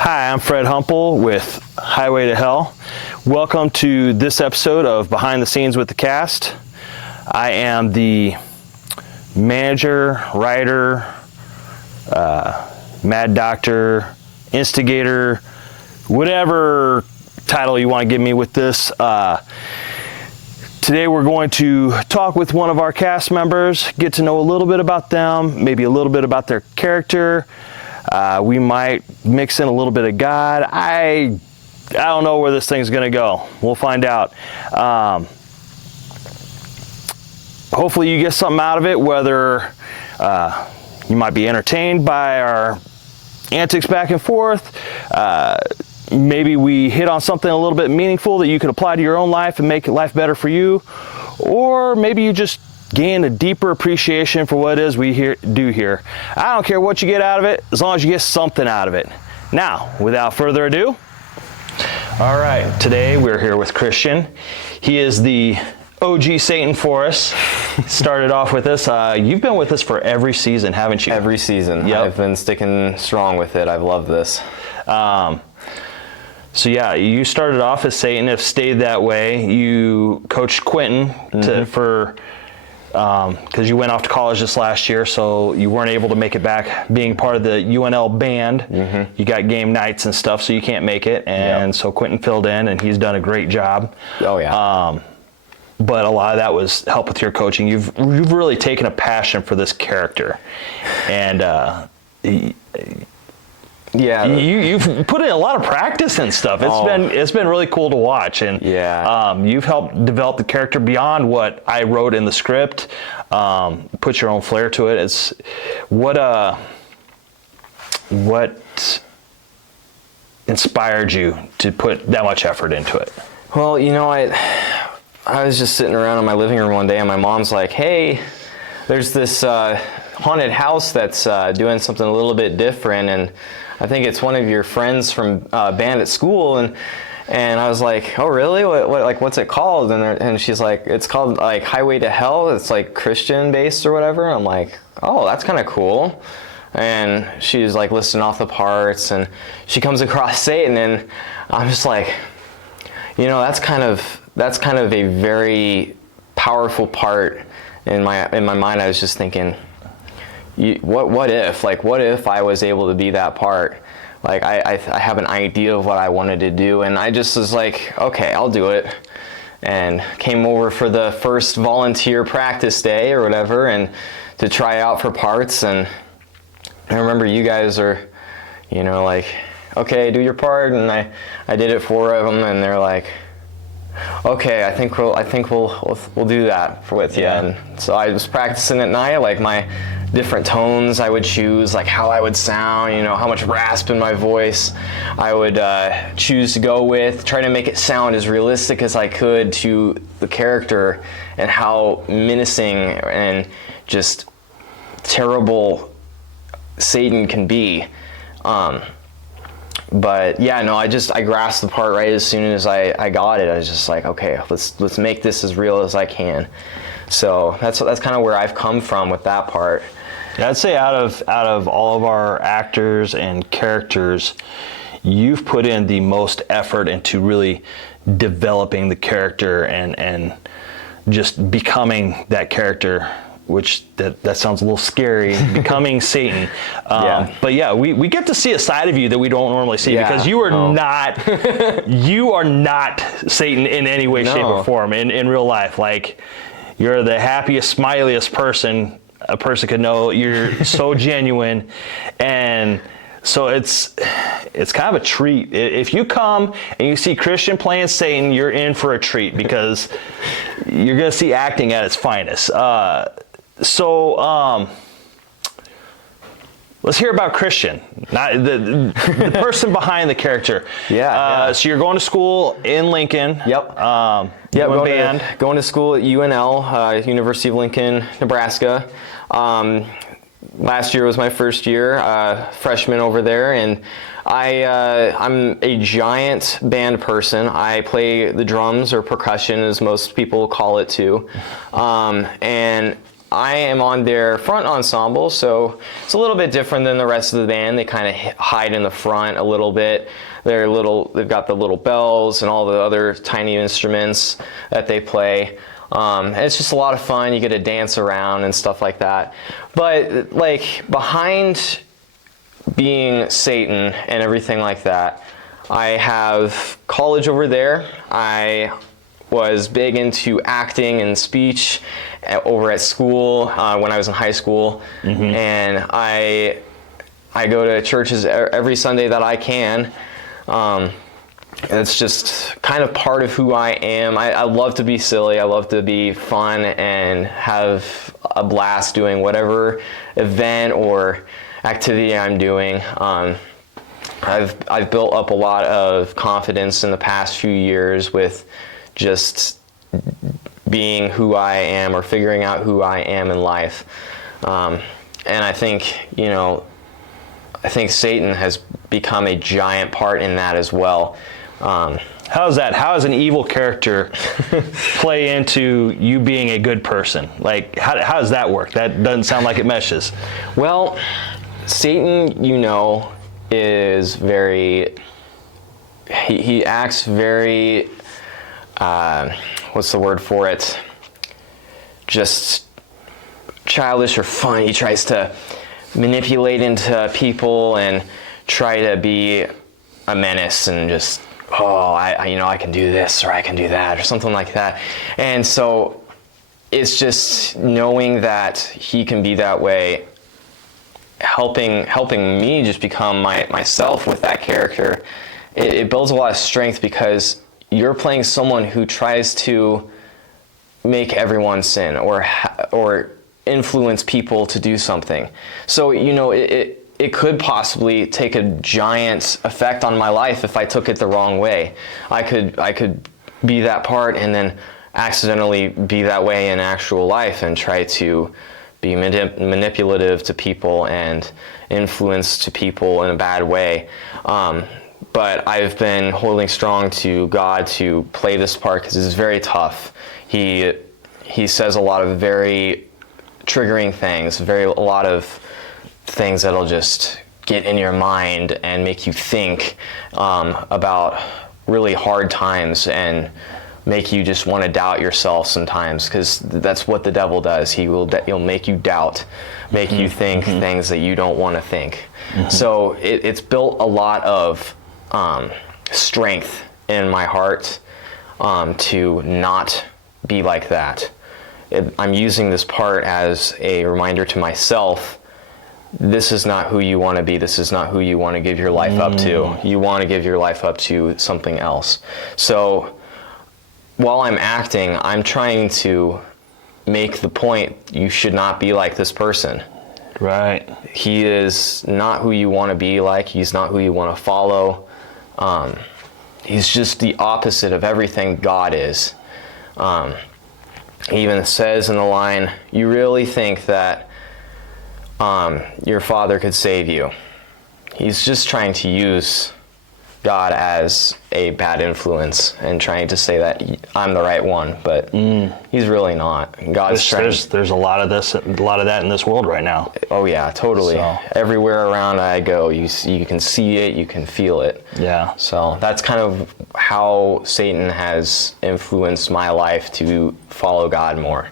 Hi, I'm Fred Humple with Highway to Hell. Welcome to this episode of Behind the Scenes with the Cast. I am the manager, writer, mad doctor, instigator, whatever title you want to give me with this. Today we're going to talk with one of our cast members, get to know a little bit about them, maybe a little bit about their character. We might mix in a little bit of God. I don't know where this thing's going to go. We'll find out. Hopefully you get something out of it, whether you might be entertained by our antics back and forth. Maybe we hit on something a little bit meaningful that you could apply to your own life and make life better for you. Or maybe you just gain a deeper appreciation for what it is we do here. I don't care what you get out of it, as long as you get something out of it. Now, without further ado, all right, today we're here with Christian. He is the OG Satan for us. Started off with us. You've been with us for every season, haven't you? Every season. Yep. I've been sticking strong with it. I've loved this. So yeah, you started off as Satan, have stayed that way. You coached Quentin because you went off to college this last year, so you weren't able to make it back being part of the UNL band. You got game nights and stuff, so you can't make it, and so Quentin filled in, and he's done a great job. Oh yeah. But a lot of that was help with your coaching. You've really taken a passion for this character, and yeah, you've put in a lot of practice and stuff. It's been really cool to watch, and you've helped develop the character beyond what I wrote in the script. Put your own flair to it. It's what inspired you to put that much effort into it? Well, you know, I was just sitting around in my living room one day, and my mom's like, "Hey, there's this haunted house that's doing something a little bit different, and I think it's one of your friends from band at school." And I was like, "Oh, really? What's it called?" And she's like, "It's called like Highway to Hell. It's like Christian based or whatever." And I'm like, "Oh, that's kind of cool." And she's like listing off the parts, and she comes across Satan, and I'm just like, you know, that's kind of a very powerful part in my mind. I was just thinking, what if I was able to be that part? Like I have an idea of what I wanted to do, and I just was like, okay, I'll do it. And came over for the first volunteer practice day or whatever, and to try out for parts. And I remember you guys are, you know, like, okay, do your part, and I did it 4 of them, and they're like, okay, I think we'll do that with you. And so I was practicing at night, like my different tones I would choose, like how I would sound, you know, how much rasp in my voice I would choose to go with, try to make it sound as realistic as I could to the character and how menacing and just terrible Satan can be. But yeah, no, I grasped the part right as soon as I got it. I was just like, okay, let's make this as real as I can. So that's kind of where I've come from with that part. I'd say out of all of our actors and characters, you've put in the most effort into really developing the character and just becoming that character, which that sounds a little scary, becoming Satan. But yeah, we get to see a side of you that we don't normally see, because you are not Satan in any way, shape, or form in real life. Like, you're the happiest, smiliest person a person could know. You're so genuine, and so it's kind of a treat. If you come and you see Christian playing Satan, you're in for a treat, because you're gonna see acting at its finest. So let's hear about Christian, not the person behind the character. So you're going to school in Lincoln. Going to school at UNL, University of Lincoln, Nebraska. Last year was my first year, freshman over there, and I'm a giant band person. I play the drums, or percussion as most people call it too. And I am on their front ensemble, so it's a little bit different than the rest of the band. They kind of hide in the front a little bit. They've got the little bells and all the other tiny instruments that they play. And it's just a lot of fun. You get to dance around and stuff like that. But like behind being Satan and everything like that, I have college over there. I was big into acting and speech over at school when I was in high school, and I go to churches every Sunday that I can. It's just kind of part of who I am. I love to be silly. I love to be fun and have a blast doing whatever event or activity I'm doing. I've built up a lot of confidence in the past few years with just being who I am or figuring out who I am in life. And I think, I think Satan has become a giant part in that as well. How's that? How does an evil character play into you being a good person? Like, how does that work? That doesn't sound like it meshes. Well, Satan, is very, he acts very, what's the word for it? Just childish or fun. He tries to manipulate into people and try to be a menace and just, I can do this or I can do that or something like that. And so it's just knowing that he can be that way, helping me just become myself with that character. It builds a lot of strength because you're playing someone who tries to make everyone sin or influence people to do something. So it could possibly take a giant effect on my life if I took it the wrong way. I could be that part and then accidentally be that way in actual life and try to be manipulative to people and influence to people in a bad way. But I've been holding strong to God to play this part because it's very tough. He says a lot of very triggering things, a lot of things that'll just get in your mind and make you think about really hard times and make you just want to doubt yourself sometimes, because that's what the devil does. He'll make you doubt, make you think things that you don't want to think. So it's built a lot of strength in my heart to not be like that. I'm using this part as a reminder to myself, this is not who you want to be. This is not who you want to give your life up to. You want to give your life up to something else. So while I'm acting, I'm trying to make the point, you should not be like this person. Right. He is not who you want to be like. He's not who you want to follow. He's just the opposite of everything God is. He even says in the line, you really think that your father could save you. He's just trying to use God as a bad influence and trying to say that I'm the right one, but he's really not. There's a lot of that in this world right now. Oh yeah, totally. So. Everywhere around I go, you can see it, you can feel it. Yeah. So that's kind of how Satan has influenced my life to follow God more.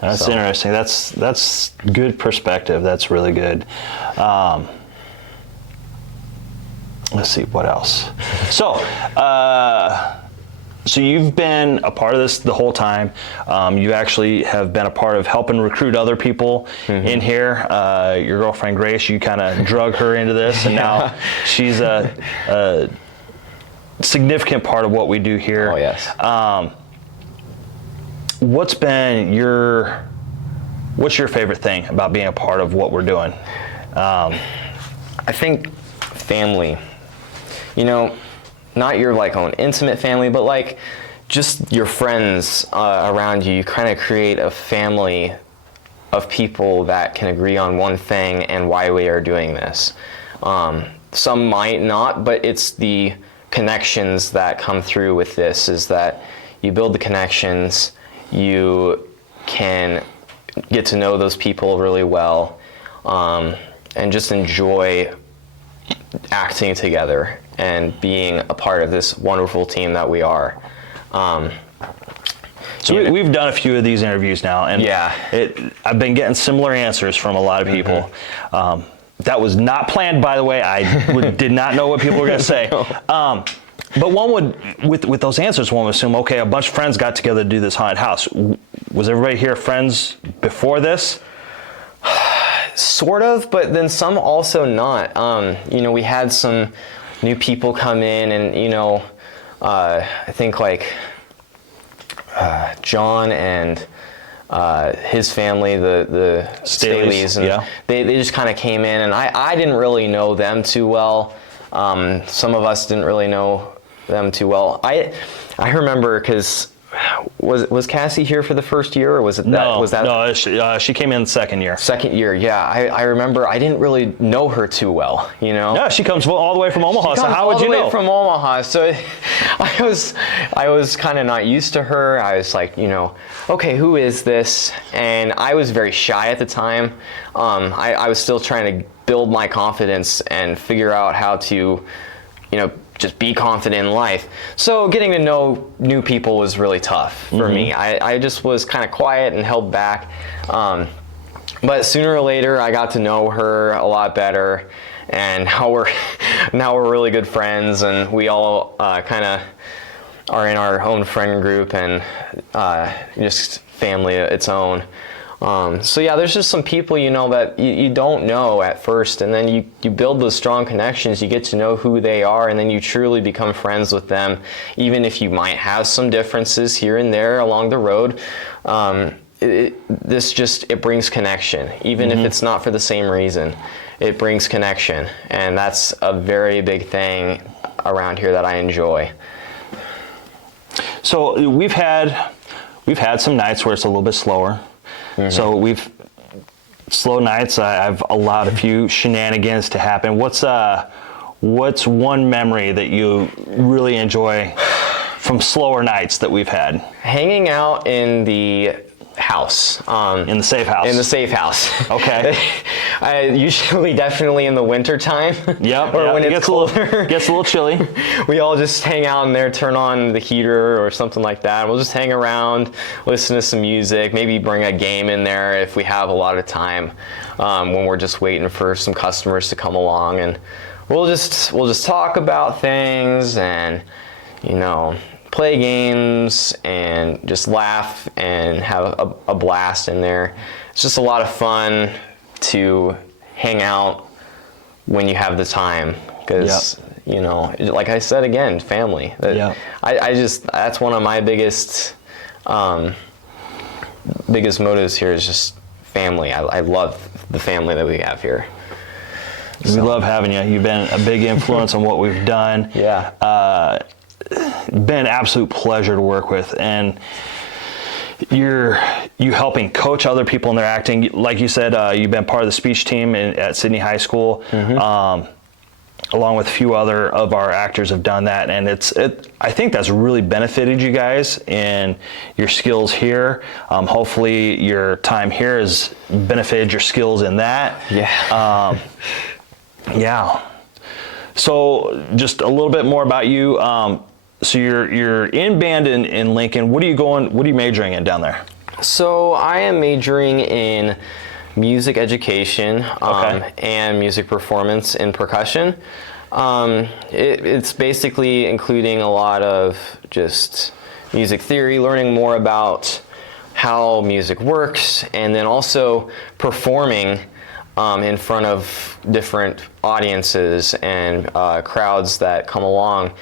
That's interesting. That's good perspective. That's really good. Let's see, what else? So you've been a part of this the whole time. You actually have been a part of helping recruit other people in here. Your girlfriend Grace, you kind of drug her into this, and now she's a significant part of what we do here. Oh, yes. What's your favorite thing about being a part of what we're doing? I think family. Not your own intimate family, but just your friends around you. You kind of create a family of people that can agree on one thing and why we are doing this. Some might not, but it's the connections that come through with this, is that you build the connections, you can get to know those people really well, and just enjoy acting together and being a part of this wonderful team that we are. So we've done a few of these interviews now, and Yeah. I've been getting similar answers from a lot of people. That was not planned, by the way. I did not know what people were going to say. But one would, with those answers, one would assume, okay, a bunch of friends got together to do this haunted house. Was everybody here friends before this? Sort of, but then some also not. We had some new people come in, and I think like John and his family, the Staleys, and yeah. they just kind of came in, and I didn't really know them too well. Some of us didn't really know them too well. I remember, because was Cassie here for the first year, or was it that? No, she came in the second year. Second year, yeah. I remember I didn't really know her too well, Yeah, she comes all the way from Omaha, so how would you know? All the way from Omaha, so I was kind of not used to her. I was like, okay, who is this? And I was very shy at the time. I was still trying to build my confidence and figure out how to, just be confident in life. So getting to know new people was really tough for me. I just was kind of quiet and held back. But sooner or later, I got to know her a lot better, and now we're really good friends, and we all kind of are in our own friend group, and just family its own. So yeah, there's just some people, that you don't know at first, and then you build those strong connections, you get to know who they are, and then you truly become friends with them, even if you might have some differences here and there along the road. It brings connection, even if it's not for the same reason. It brings connection, and that's a very big thing around here that I enjoy. So we've had some nights where it's a little bit slower. So slow nights. I've allowed a few shenanigans to happen. What's one memory that you really enjoy from slower nights that we've had? Hanging out in the house. In the safe house. In the safe house. Okay. Usually, definitely in the winter time. Yep. Or when it's colder. Gets a little chilly. We all just hang out in there, turn on the heater or something like that. We'll just hang around, listen to some music, maybe bring a game in there if we have a lot of time, when we're just waiting for some customers to come along, and we'll just talk about things and play games and just laugh and have a blast in there. It's just a lot of fun to hang out when you have the time, because like I said again, family. That's one of my biggest motives here, is just family. I love the family that we have here. We love having you. You've been a big influence on what we've done. Yeah. Been an absolute pleasure to work with, and you helping coach other people in their acting. Like you said, you've been part of the speech team at Sidney High School, along with a few other of our actors have done that, and I think that's really benefited you guys in your skills here. Hopefully your time here has benefited your skills in that. Yeah. Yeah. So just a little bit more about you. So you're in band in Lincoln. What are you majoring in down there? So I am majoring in music education, Okay. and music performance in percussion. It's basically including a lot of just music theory, learning more about how music works, and then also performing in front of different audiences and crowds that come along,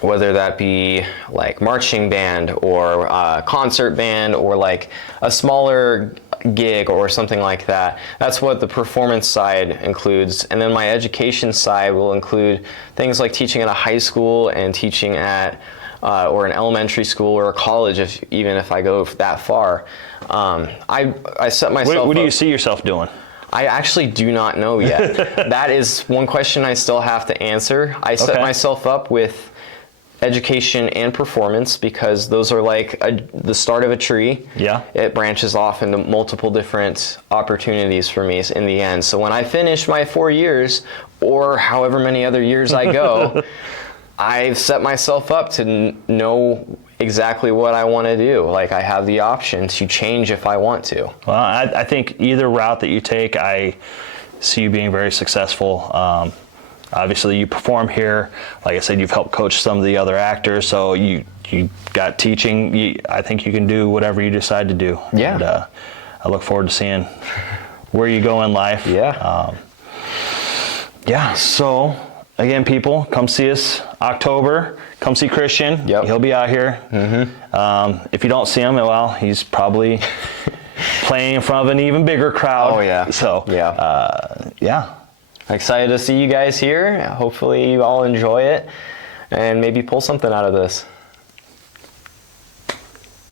whether that be like marching band or concert band or like a smaller gig or something like that. That's what the performance side includes. And then my education side will include things like teaching at a high school and teaching at or an elementary school or a college, even if I go that far. I set myself What do up. you see yourself doing? I actually do not know yet. That is one question I still have to answer. I set Okay. myself up with education and performance, because those are like the start of a tree. Yeah. It branches off into multiple different opportunities for me in the end. So when I finish my 4 years, or however many other years I go, I've set myself up to know exactly what I want to do. Like, I have the option to change if I want to. Well, I think either route that you take, I see you being very successful. Obviously, you perform here. Like I said, you've helped coach some of the other actors, so you got teaching. I think you can do whatever you decide to do. Yeah. And, I look forward to seeing where you go in life. Yeah. Yeah. So, again, people, come see us October. Come see Christian. Yep. He'll be out here. If you don't see him, well, he's probably playing in front of an even bigger crowd. Oh, yeah. So, yeah. Excited to see you guys here. Hopefully you all enjoy it and maybe pull something out of this.